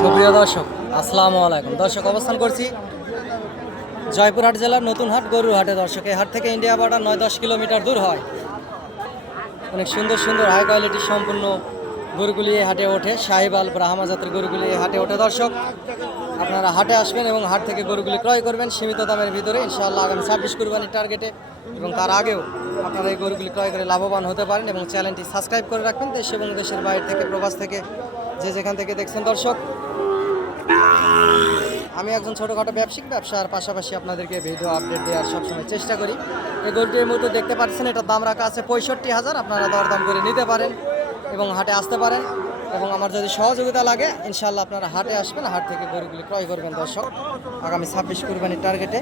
সুপ্রিয় দর্শক, আসসালামু আলাইকুম। দর্শক, অবস্থান করছি জয়পুরহাট জেলার নতুন হাট গরুর হাটে। দর্শক, এই হাট থেকে ইন্ডিয়া বর্ডার 9-10 কিলোমিটার দূর হয়। অনেক সুন্দর সুন্দর হাই কোয়ালিটির সম্পূর্ণ গরুগুলি এই হাটে ওঠে। শাহিবাল ব্রাহ্মা জাতের গরুগুলি এই হাটে ওঠে। দর্শক, আপনারা হাটে আসবেন এবং হাট থেকে গরুগুলি ক্রয় করবেন সীমিত দামের ভিতরে। ইনশাআল্লাহ আগামী 26 কুরবানির টার্গেটে এবং তার আগেও আপনারা এই গরুগুলি ক্রয় করে লাভবান হতে পারেন। এবং চ্যানেলটি সাবস্ক্রাইব করে রাখবেন দেশ এবং দেশের বাইরে থেকে, প্রবাস থেকে, যে যেখান থেকে দেখছেন। দর্শক, আমি একজন ছোটোখাটো ব্যবসার পাশাপাশি আপনাদেরকে ভিডিও আপডেট দেওয়ার সবসময় চেষ্টা করি। এই গরুটি এই মুহূর্তে দেখতে পাচ্ছেন, এটার দাম রাখা আছে 65,000। আপনারা দরদাম করে নিতে পারেন এবং হাটে আসতে পারেন। এবং আমার যদি সহযোগিতা লাগে, ইনশাআল্লাহ আপনারা হাটে আসবেন, হাট থেকে গরুগুলি ক্রয় করবেন। দর্শক, আগামী 26 কুরবানির টার্গেটে